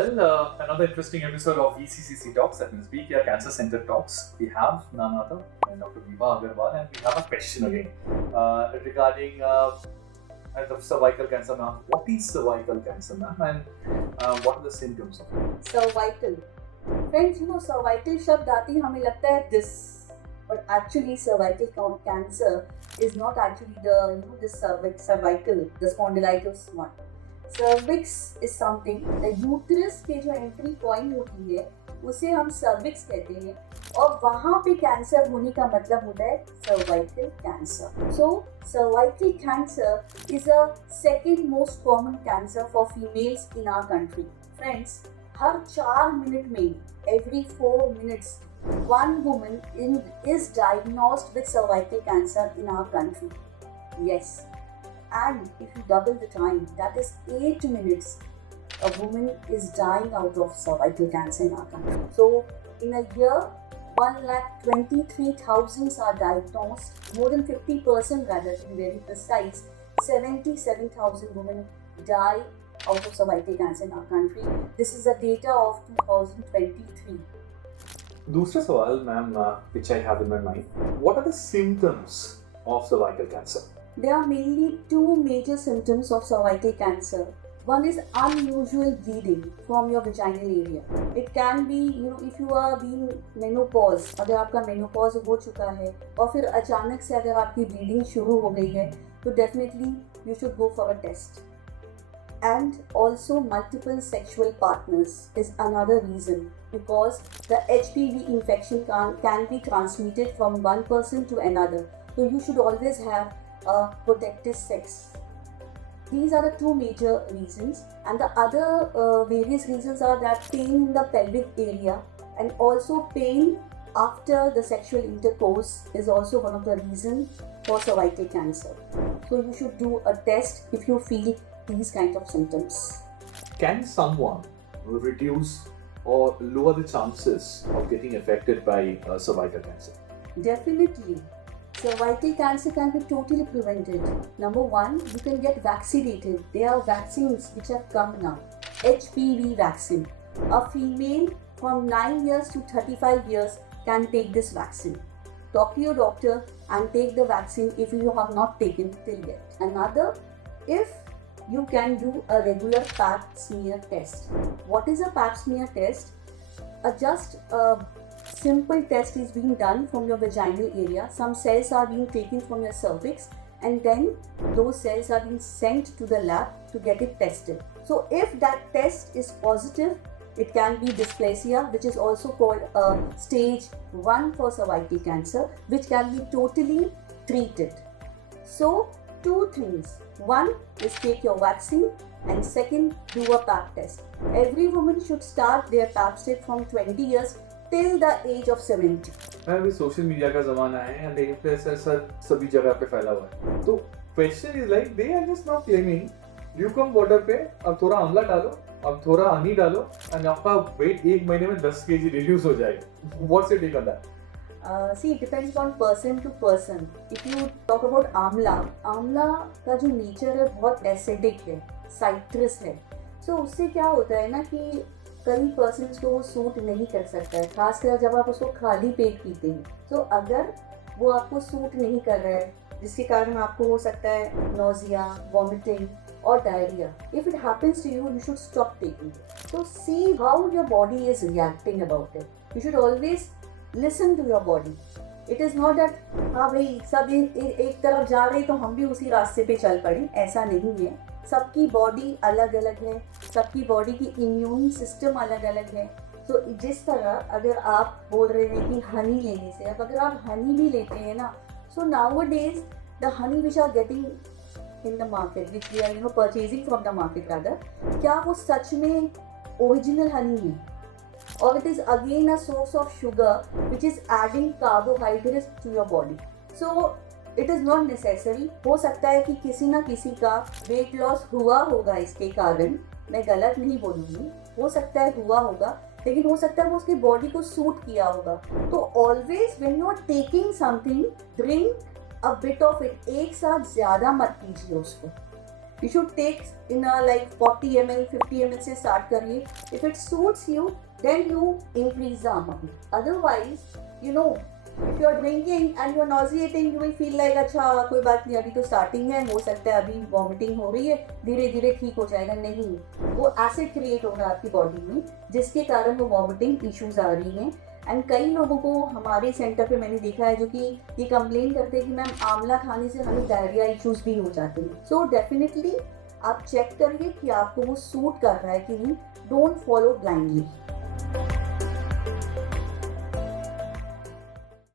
Another interesting episode of VCCC Talks, that means We Care Cancer Center Talks. We have none other than Dr. Viva Agarwal, and we have a question again regarding the cervical cancer, ma'am. What is cervical cancer, ma'am, and what are the symptoms of it? Cervical. Friends, cervical शब्द आती हमें लगता है this, but actually cervical cancer is not actually the cervical, the spondylitis one. Cervix is something, the uterus के जो entry point होती है उसे हम cervix कहते हैं, और वहाँ पे कैंसर होने का मतलब होता है cervical cancer. So cervical cancer is a second most common cancer for females in our country. Friends, her 4 minute में, every 4 minutes, one woman is diagnosed with cervical cancer in our country. Yes. And if you double the time, that is 8 minutes, a woman is dying out of cervical cancer in our country. So, in a year, 1,23,000 are diagnosed. More than 50%, rather, to be very precise, 77,000 women die out of cervical cancer in our country. This is the data of 2023. दूसरा सवाल, ma'am, which I have in my mind, what are the symptoms of cervical cancer? There are mainly two major symptoms of cervical cancer. One is unusual bleeding from your vaginal area. It can be, if you are being menopause, अगर आपका menopause हो चुका है और फिर अचानक से अगर आपकी bleeding शुरू हो गई है, तो definitely you should go for a test. And also multiple sexual partners is another reason, because the HPV infection can be transmitted from one person to another. So you should always have protective sex. These are the two major reasons, and the other various reasons are that pain in the pelvic area and also pain after the sexual intercourse is also one of the reasons for cervical cancer. So you should do a test if you feel these kind of symptoms. Can someone reduce or lower the chances of getting affected by cervical cancer? Definitely. Cervical cancer can be totally prevented. Number one, you can get vaccinated. There are vaccines which have come now. HPV vaccine. A female from 9 years to 35 years can take this vaccine. Talk to your doctor and take the vaccine if you have not taken till yet. Another, if you can do a regular pap smear test. What is a pap smear test? Just a simple test is being done from your vaginal area. Some cells are being taken from your cervix, and then those cells are being sent to the lab to get it tested. So if that test is positive, it can be dysplasia, which is also called a stage 1 for cervical cancer, which can be totally treated. So two things. One is take your vaccine, and second, do a pap test. Every woman should start their pap test from 20 years till the age of 70. अभी social media का जमाना है and influencer सभी जगह पे फैला हुआ है, तो question is like they are just now claiming lukewarm water पे अब थोड़ा आंवला डालो, अब थोड़ा हनी डालो, एंड आपका वेट 1 महीने में 10 kg रिड्यूस हो जाएगा. What's your take on that? See, it depends on person to person. If you talk about आंवला का जो नेचर है बहुत एसिडिक है, साइट्रस है. So उससे क्या होता है ना कि कई पर्सन्स को वो सूट नहीं कर सकता है, खासकर जब आप उसको खाली पेट पीते हैं. तो अगर वो आपको सूट नहीं कर रहा है, जिसके कारण आपको हो सकता है नोजिया, वॉमिटिंग और diarrhoea, if it happens to you, you should stop taking it. So see how your body is reacting about it. You should always listen to your body. It is not that हाँ भाई सब एक तरफ जा रहे तो हम भी उसी रास्ते पे चल पड़े, ऐसा नहीं है. सबकी बॉडी अलग अलग है, सबकी बॉडी की इम्यून सिस्टम अलग अलग है. तो जिस तरह अगर आप बोल रहे हैं कि हनी लेने से, अब अगर आप हनी भी लेते हैं ना, so nowadays the honey which are getting in the market, which we are purchasing from the market rather, क्या वो सच में ओरिजिनल हनी है, or it is again a source of sugar which is adding carbohydrates to your body. So it is not necessary. हो सकता है कि किसी ना किसी का वेट लॉस हुआ होगा इसके कारण, मैं गलत नहीं बोलूँगी, हो सकता है हुआ होगा, लेकिन हो सकता है वो उसकी बॉडी को सूट किया होगा. तो always when you are taking something, drink a bit of it. एक साथ ज़्यादा मत कीजिए उसको. You should take in like 40 ml 50 ml से स्टार्ट करिए. If it suits you then you increase the amount. Otherwise you know if you are drinking and you are nauseating you will feel like अच्छा कोई बात नहीं, अभी तो starting है, हो सकता है अभी वॉमिटिंग हो रही है, धीरे धीरे ठीक हो जाएगा. नहीं, वो एसिड क्रिएट हो रहा है आपकी बॉडी में जिसके कारण वो वॉमिटिंग इश्यूज आ रही हैं. एंड कई लोगों को हमारे सेंटर पे मैंने देखा है जो कि ये कंप्लेन करते हैं कि मैम आंवला खाने से हमें डायरिया इश्यूज भी हो जाते हैं. सो डेफिनेटली आप चेक करिए कि आपको वो सूट कर रहा है कि नहीं. Don't follow blindly.